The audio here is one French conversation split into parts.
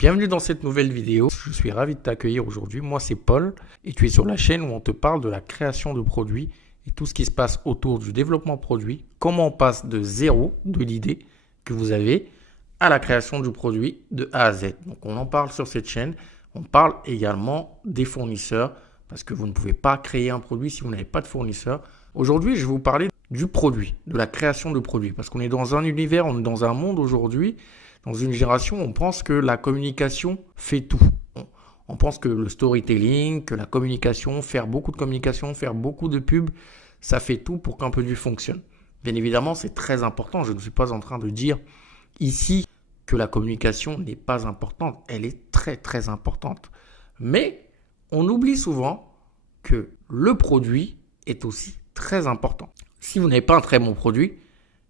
Bienvenue dans cette nouvelle vidéo. Je suis ravi de t'accueillir aujourd'hui. Moi, c'est Paul et tu es sur la chaîne où on te parle de la création de produits et tout ce qui se passe autour du développement produit. Comment on passe de zéro, de l'idée que vous avez, à la création du produit de A à Z. Donc, on en parle sur cette chaîne. On parle également des fournisseurs parce que vous ne pouvez pas créer un produit si vous n'avez pas de fournisseur. Aujourd'hui, je vais vous parler du produit, de la création de produits parce qu'on est dans un univers, on est dans un monde aujourd'hui. Dans une génération, on pense que la communication fait tout. On pense que le storytelling, que la communication, faire beaucoup de communication, faire beaucoup de pubs, ça fait tout pour qu'un produit fonctionne. Bien évidemment, c'est très important. Je ne suis pas en train de dire ici que la communication n'est pas importante. Elle est très très importante. Mais on oublie souvent que le produit est aussi très important. Si vous n'avez pas un très bon produit,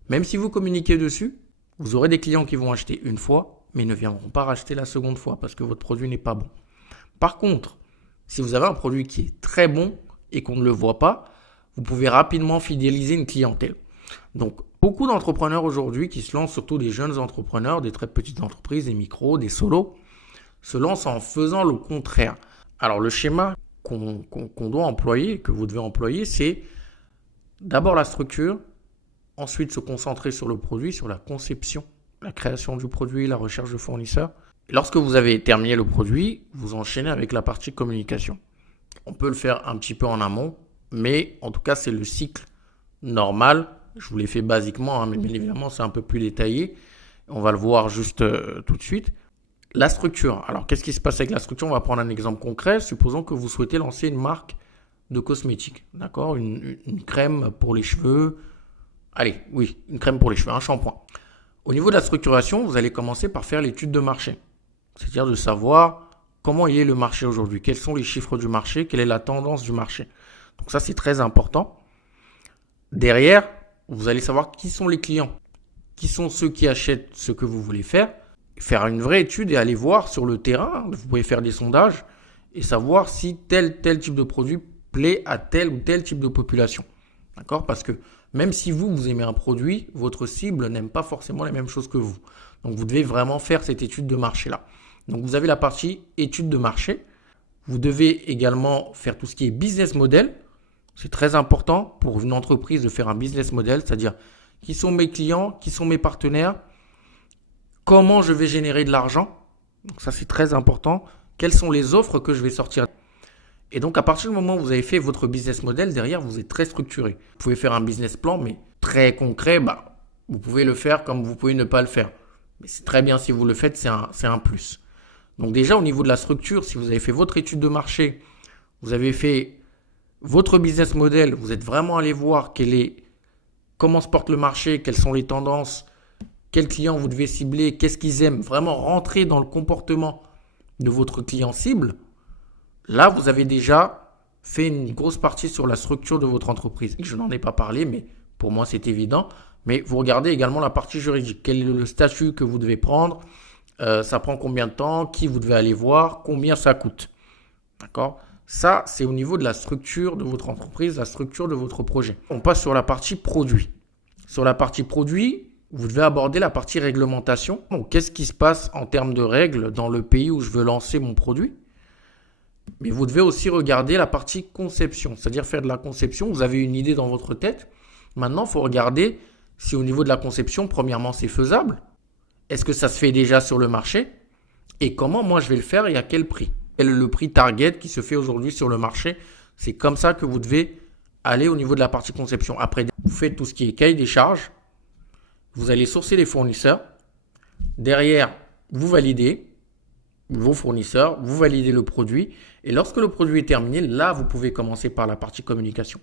même si vous communiquez dessus, vous aurez des clients qui vont acheter une fois, mais ne viendront pas racheter la seconde fois parce que votre produit n'est pas bon. Par contre, si vous avez un produit qui est très bon et qu'on ne le voit pas, vous pouvez rapidement fidéliser une clientèle. Donc, beaucoup d'entrepreneurs aujourd'hui qui se lancent, surtout des jeunes entrepreneurs, des très petites entreprises, des micros, des solos, se lancent en faisant le contraire. Alors, le schéma qu'on doit employer, que vous devez employer, c'est d'abord la structure, ensuite se concentrer sur le produit, sur la conception, la création du produit, la recherche de fournisseurs. Et lorsque vous avez terminé le produit, vous enchaînez avec la partie communication. On peut le faire un petit peu en amont, mais en tout cas, c'est le cycle normal. Je vous l'ai fait basiquement, mais bien évidemment, c'est un peu plus détaillé. On va le voir juste tout de suite. La structure. Alors, qu'est-ce qui se passe avec la structure? On va prendre un exemple concret. Supposons que vous souhaitez lancer une marque de cosmétiques, d'accord, une crème pour les cheveux. Allez, oui, une crème pour les cheveux, un shampoing. Au niveau de la structuration, vous allez commencer par faire l'étude de marché. C'est-à-dire de savoir comment il est le marché aujourd'hui, quels sont les chiffres du marché, quelle est la tendance du marché. Donc ça, c'est très important. Derrière, vous allez savoir qui sont les clients, qui sont ceux qui achètent ce que vous voulez faire. Faire une vraie étude et aller voir sur le terrain. Vous pouvez faire des sondages et savoir si tel type de produit plaît à tel ou tel type de population. D'accord? Parce que même si vous aimez un produit, votre cible n'aime pas forcément les mêmes choses que vous. Donc, vous devez vraiment faire cette étude de marché-là. Donc, vous avez la partie étude de marché. Vous devez également faire tout ce qui est business model. C'est très important pour une entreprise de faire un business model, c'est-à-dire qui sont mes clients, qui sont mes partenaires, comment je vais générer de l'argent. Donc, ça, c'est très important. Quelles sont les offres que je vais sortir? Et donc, à partir du moment où vous avez fait votre business model, derrière, vous êtes très structuré. Vous pouvez faire un business plan, mais très concret, vous pouvez le faire comme vous pouvez ne pas le faire. Mais c'est très bien si vous le faites, c'est un plus. Donc déjà, au niveau de la structure, si vous avez fait votre étude de marché, vous avez fait votre business model, vous êtes vraiment allé voir comment se porte le marché, quelles sont les tendances, quels clients vous devez cibler, qu'est-ce qu'ils aiment, vraiment rentrer dans le comportement de votre client cible. Là, vous avez déjà fait une grosse partie sur la structure de votre entreprise. Je n'en ai pas parlé, mais pour moi, c'est évident. Mais vous regardez également la partie juridique. Quel est le statut que vous devez prendre? Ça prend combien de temps? Qui vous devez aller voir? Combien ça coûte? D'accord? Ça, c'est au niveau de la structure de votre entreprise, la structure de votre projet. On passe sur la partie produit. Sur la partie produit, vous devez aborder la partie réglementation. Donc, qu'est-ce qui se passe en termes de règles dans le pays où je veux lancer mon produit? Mais vous devez aussi regarder la partie conception, c'est-à-dire faire de la conception. Vous avez une idée dans votre tête. Maintenant, il faut regarder si au niveau de la conception, premièrement, c'est faisable. Est-ce que ça se fait déjà sur le marché? Et comment moi je vais le faire et à quel prix? Quel est le prix target qui se fait aujourd'hui sur le marché? C'est comme ça que vous devez aller au niveau de la partie conception. Après, vous faites tout ce qui est cahier des charges. Vous allez sourcer les fournisseurs. Derrière, vous validez vos fournisseurs, vous validez le produit et lorsque le produit est terminé, là, vous pouvez commencer par la partie communication.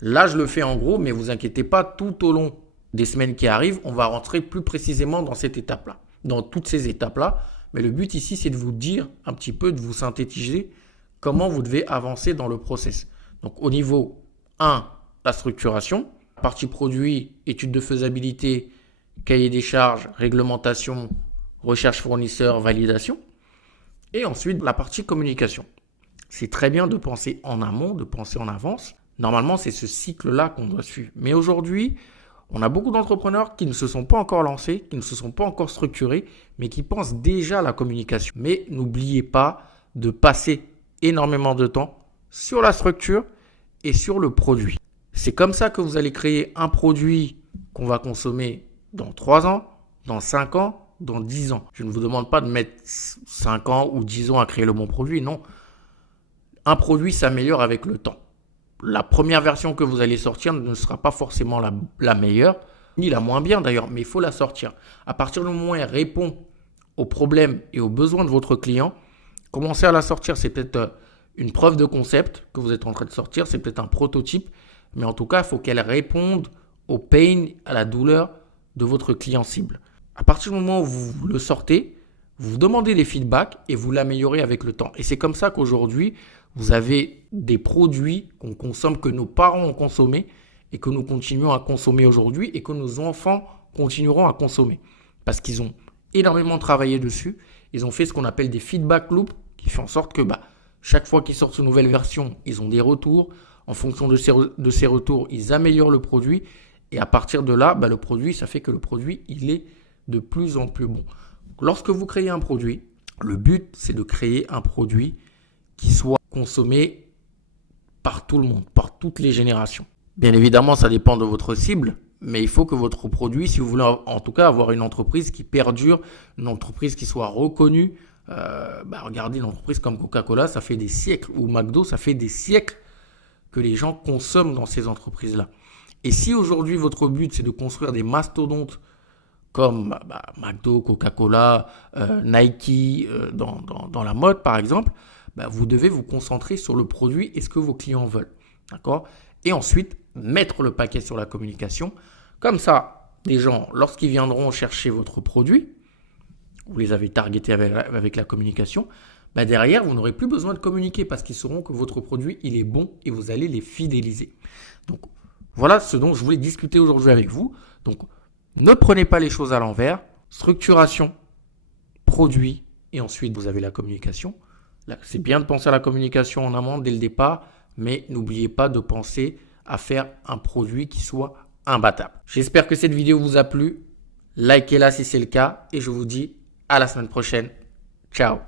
Là, je le fais en gros, mais vous inquiétez pas, tout au long des semaines qui arrivent, on va rentrer plus précisément dans cette étape-là, dans toutes ces étapes-là. Mais le but ici, c'est de vous dire un petit peu, de vous synthétiser comment vous devez avancer dans le process. Donc, au niveau 1, la structuration, partie produit, étude de faisabilité, cahier des charges, réglementation, recherche fournisseur, validation. Et ensuite, la partie communication. C'est très bien de penser en amont, de penser en avance. Normalement, c'est ce cycle-là qu'on doit suivre. Mais aujourd'hui, On a beaucoup d'entrepreneurs qui ne se sont pas encore lancés, qui ne se sont pas encore structurés, mais qui pensent déjà à la communication. Mais n'oubliez pas de passer énormément de temps sur la structure et sur le produit. C'est comme ça que vous allez créer un produit qu'on va consommer dans 3 ans, dans 5 ans, dans 10 ans. Je ne vous demande pas de mettre 5 ans ou 10 ans à créer le bon produit, non. Un produit s'améliore avec le temps. La première version que vous allez sortir ne sera pas forcément la meilleure, ni la moins bien d'ailleurs, mais il faut la sortir. À partir du moment où elle répond aux problèmes et aux besoins de votre client, commencez à la sortir. C'est peut-être une preuve de concept que vous êtes en train de sortir, c'est peut-être un prototype, mais en tout cas, il faut qu'elle réponde au pain, à la douleur de votre client cible. À partir du moment où vous le sortez, vous demandez des feedbacks et vous l'améliorez avec le temps. Et c'est comme ça qu'aujourd'hui, vous avez des produits qu'on consomme, que nos parents ont consommés et que nous continuons à consommer aujourd'hui et que nos enfants continueront à consommer. Parce qu'ils ont énormément travaillé dessus. Ils ont fait ce qu'on appelle des feedback loops qui font en sorte que chaque fois qu'ils sortent une nouvelle version, ils ont des retours. En fonction de ces retours, ils améliorent le produit. Et à partir de là, le produit, ça fait que le produit, il est de plus en plus bon. Lorsque vous créez un produit, le but, c'est de créer un produit qui soit consommé par tout le monde, par toutes les générations. Bien évidemment, ça dépend de votre cible, mais il faut que votre produit, si vous voulez en tout cas avoir une entreprise qui perdure, une entreprise qui soit reconnue, regardez une entreprise comme Coca-Cola, ça fait des siècles, ou McDo, ça fait des siècles que les gens consomment dans ces entreprises-là. Et si aujourd'hui, votre but, c'est de construire des mastodontes comme McDo, Coca-Cola, Nike, dans la mode par exemple, vous devez vous concentrer sur le produit et ce que vos clients veulent. D'accord ? Et ensuite, mettre le paquet sur la communication. Comme ça, les gens, lorsqu'ils viendront chercher votre produit, vous les avez targetés avec la communication, derrière, vous n'aurez plus besoin de communiquer parce qu'ils sauront que votre produit, il est bon et vous allez les fidéliser. Donc, voilà ce dont je voulais discuter aujourd'hui avec vous. Donc, ne prenez pas les choses à l'envers. Structuration, produit et ensuite, vous avez la communication. Là, c'est bien de penser à la communication en amont dès le départ, mais n'oubliez pas de penser à faire un produit qui soit imbattable. J'espère que cette vidéo vous a plu. Likez-la si c'est le cas et je vous dis à la semaine prochaine. Ciao.